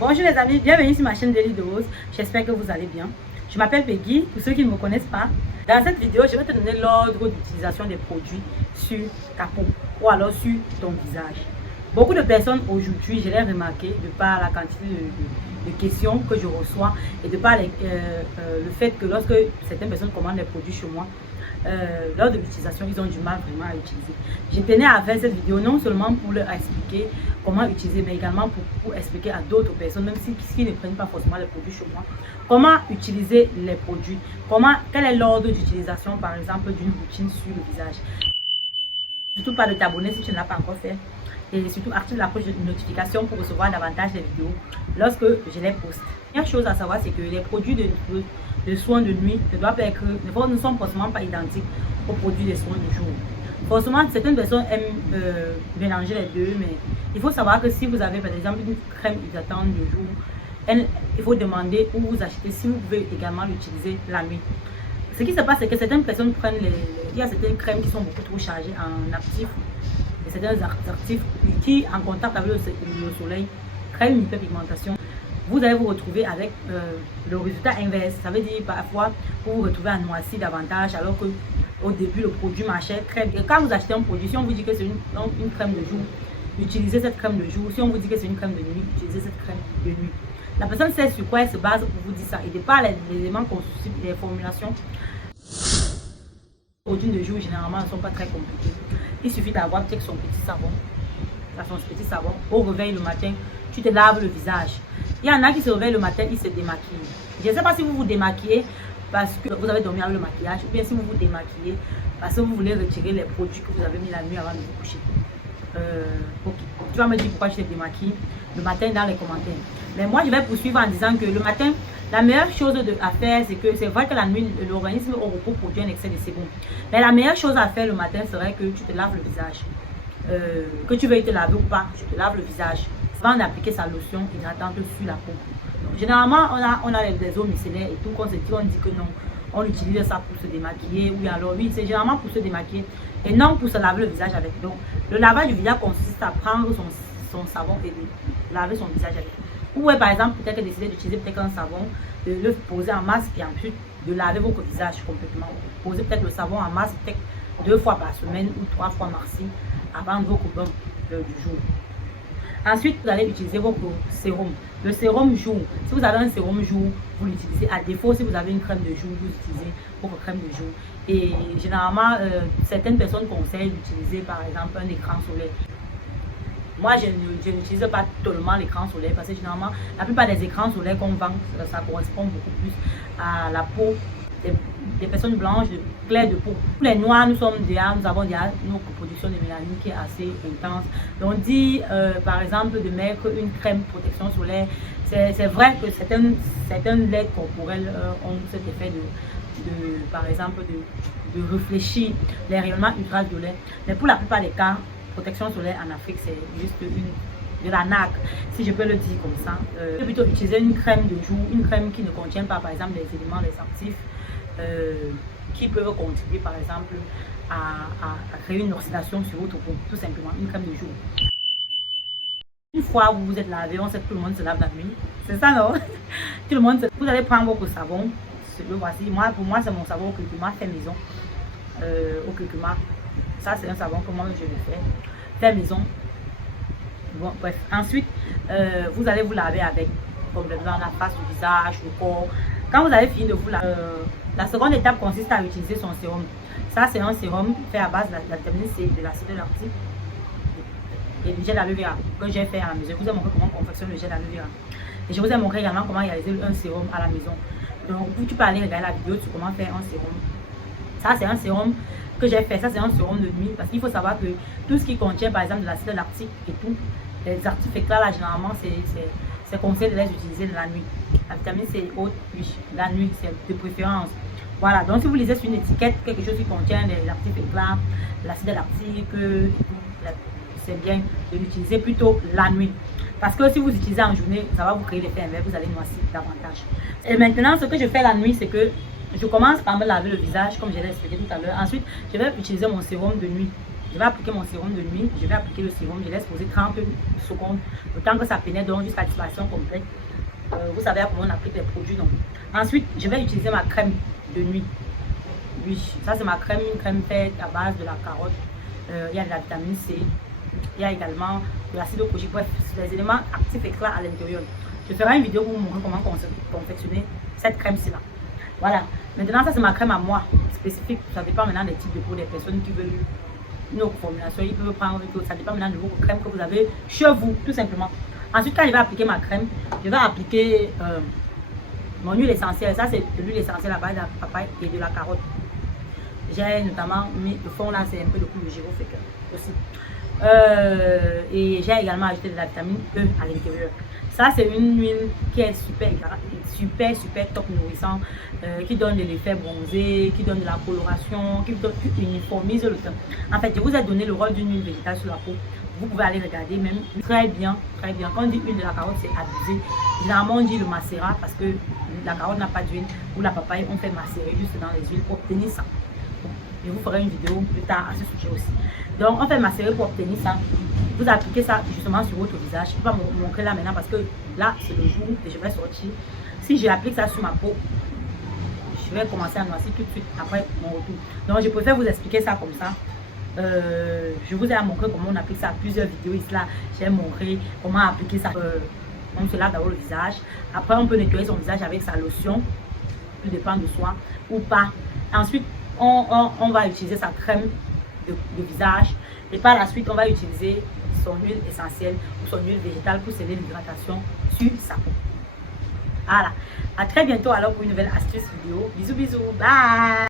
Bonjour les amis, bienvenue sur ma chaîne Daily Dose. J'espère que vous allez bien. Je m'appelle Peggy, pour ceux qui ne me connaissent pas. Dans cette vidéo, je vais te donner l'ordre d'utilisation des produits sur ta peau ou alors sur ton visage. Beaucoup de personnes aujourd'hui, je l'ai remarqué, de par la quantité de questions que je reçois et de par le fait que lorsque certaines personnes commandent des produits chez moi, lors de l'utilisation, ils ont du mal vraiment à utiliser. Je tenais à faire cette vidéo non seulement pour leur expliquer comment utiliser, mais également pour expliquer à d'autres personnes, même qui ne prennent pas forcément les produits chez moi, comment utiliser les produits, quel est l'ordre d'utilisation, par exemple, d'une routine sur le visage. Surtout pas de t'abonner si tu ne l'as pas encore fait. Et surtout active la cloche de notification pour recevoir davantage de vidéos lorsque je les poste. La première chose à savoir, c'est que les produits de soins de nuit ne sont forcément pas identiques aux produits de soins de jour. Forcément, certaines personnes aiment mélanger les deux, mais il faut savoir que si vous avez par exemple une crème hydratante de jour, il faut demander où vous achetez si vous pouvez également l'utiliser la nuit. Ce qui se passe, c'est que certaines personnes il y a certaines crèmes qui sont beaucoup trop chargées en actifs, et certains actifs qui, en contact avec le soleil, créent une hyperpigmentation. Vous allez vous retrouver avec le résultat inverse. Ça veut dire parfois vous vous retrouvez à noircir davantage alors que au début le produit marchait très bien. Quand vous achetez un produit, si on vous dit que c'est une crème de jour, utilisez cette crème de jour. Si on vous dit que c'est une crème de nuit, utilisez cette crème de nuit. La personne sait sur quoi elle se base pour vous dire ça. Et de par les éléments constitutifs des formulations, les produits de jour généralement ne sont pas très compliqués. Il suffit d'avoir peut-être son petit savon. Au réveil le matin, tu te laves le visage. Il y en a qui se réveillent le matin, ils se démaquillent. Je ne sais pas si vous vous démaquillez parce que vous avez dormi avec le maquillage, ou bien si vous vous démaquillez parce que vous voulez retirer les produits que vous avez mis la nuit avant de vous coucher. Ok. Tu vas me dire pourquoi je te démaquille le matin dans les commentaires. Mais moi, je vais poursuivre en disant que le matin, la meilleure chose à faire, c'est que c'est vrai que la nuit, l'organisme au repos produit un excès de sébum. Mais la meilleure chose à faire le matin serait que tu te laves le visage. Que tu veuilles te laver ou pas, tu te laves le visage avant d'appliquer sa lotion hydratante sur la peau. Donc, généralement, on a des eaux micellaires et tout, on dit que non, on utilise ça pour se démaquiller, ou alors oui, c'est généralement pour se démaquiller et non pour se laver le visage avec. Donc, le lavage du visage consiste à prendre son savon et de laver son visage avec. Ou par exemple, peut-être décider d'utiliser peut-être un savon, de le poser en masque et ensuite de laver votre visage complètement. Poser peut-être le savon en masque peut-être 2 fois par semaine ou 3 fois maxi avant votre bain du jour. Ensuite, vous allez utiliser votre sérum. Le sérum jour. Si vous avez un sérum jour, vous l'utilisez. À défaut, si vous avez une crème de jour, vous utilisez votre crème de jour. Et généralement, certaines personnes conseillent d'utiliser par exemple un écran solaire. Moi, je n'utilise pas totalement l'écran solaire parce que généralement, la plupart des écrans solaires qu'on vend, ça correspond beaucoup plus à la peau des personnes blanches, claires de peau. Pour les noirs, nous avons déjà notre production de mélanine qui est assez intense. Donc, on dit par exemple de mettre une crème protection solaire. C'est vrai que certains laits corporels ont cet effet par exemple, de réfléchir les rayonnements ultraviolets. Mais pour la plupart des cas, protection solaire en Afrique, c'est juste de la NAC, si je peux le dire comme ça. Je vais plutôt utiliser une crème de jour, une crème qui ne contient pas, par exemple, des éléments, des actifs qui peuvent contribuer, par exemple, à créer une oxydation sur votre peau, tout simplement, une crème de jour. Une fois vous vous êtes lavé, on sait que tout le monde se lave la nuit. C'est ça, non? Tout le monde vous allez prendre votre savon. Le voici. Pour moi, c'est mon savon au curcuma fait maison. Au curcuma. Ça, c'est un savon que moi je le fais. Fait maison. Bon, bref. Ensuite, vous allez vous laver avec complètement la face, le visage, le corps. Quand vous avez fini de vous laver, la seconde étape consiste à utiliser son sérum. Ça, c'est un sérum fait à base de la vitamine C, de l'acide lactique et du gel aloe vera que j'ai fait à la maison. Je vous ai montré comment on confectionne le gel aloe vera. Et je vous ai montré également comment réaliser un sérum à la maison. Donc, tu peux aller regarder la vidéo sur comment faire un sérum. Ça, c'est un sérum que j'ai fait. Ça, c'est un sérum de nuit. Parce qu'il faut savoir que tout ce qui contient, par exemple, de l'acide lactique et tout, les actifs éclats, là, généralement, c'est conseillé de les utiliser de la nuit. La vitamine C est haute, oui, la nuit, c'est de préférence. Voilà. Donc, si vous lisez sur une étiquette quelque chose qui contient les actifs éclats, l'acide lactique et tout, c'est bien de l'utiliser plutôt la nuit. Parce que si vous utilisez en journée, ça va vous créer l'effet inverse, vous allez noircir davantage. Et maintenant, ce que je fais la nuit, c'est que je commence par me laver le visage, comme je l'ai expliqué tout à l'heure. Ensuite, je vais utiliser mon sérum de nuit. Je vais appliquer mon sérum de nuit. Je vais appliquer le sérum. Je laisse poser 30 secondes. Le temps que ça pénètre donc jusqu'à disparition complète. Vous savez comment on applique les produits. Donc. Ensuite, je vais utiliser ma crème de nuit. Oui, ça c'est ma crème, une crème faite à base de la carotte. Il y a de la vitamine C. Il y a également de l'acide kojique. Bref, c'est des éléments actifs extra à l'intérieur. Je ferai une vidéo pour vous montrer comment confectionner cette crème-ci là. Voilà. Maintenant, ça c'est ma crème à moi, spécifique. Ça dépend maintenant des types de peau, des personnes qui veulent une autre formulation. Ils peuvent prendre une autre. Ça dépend maintenant de vos crèmes que vous avez chez vous, tout simplement. Ensuite, quand je vais appliquer ma crème, je vais appliquer mon huile essentielle. Ça, c'est de l'huile essentielle à base de la papaye et de la carotte. J'ai notamment mis le fond là, c'est un peu de poudre de girofle aussi. Et j'ai également ajouté de la vitamine E à l'intérieur. Ça, c'est une huile qui est super top nourrissant, qui donne de l'effet bronzé, qui donne de la coloration, qui uniformise le teint. En fait, je vous ai donné le rôle d'une huile végétale sur la peau. Vous pouvez aller regarder même très bien. Quand on dit huile de la carotte, c'est abusé. Généralement, on dit le macérat parce que la carotte n'a pas d'huile. Ou la papaye, on fait macérer juste dans les huiles pour obtenir ça. Je vous ferai une vidéo plus tard à ce sujet aussi. Donc, on fait macérer pour obtenir ça. Vous appliquez ça justement sur votre visage. Je ne vais pas vous montrer là maintenant parce que là, c'est le jour que je vais sortir. Si j'applique ça sur ma peau, je vais commencer à noircir tout de suite après mon retour. Donc, je préfère vous expliquer ça comme ça. Je vous ai montré comment on applique ça à plusieurs vidéos ici là. J'ai montré comment appliquer ça. On se lave d'abord le visage. Après, on peut nettoyer son visage avec sa lotion. Tout dépend de soi ou pas. Ensuite, on va utiliser sa crème de visage. Et par la suite, on va utiliser son huile essentielle ou son huile végétale pour sceller l'hydratation sur sa peau. Voilà. À très bientôt alors pour une nouvelle astuce vidéo. Bisous, bisous. Bye.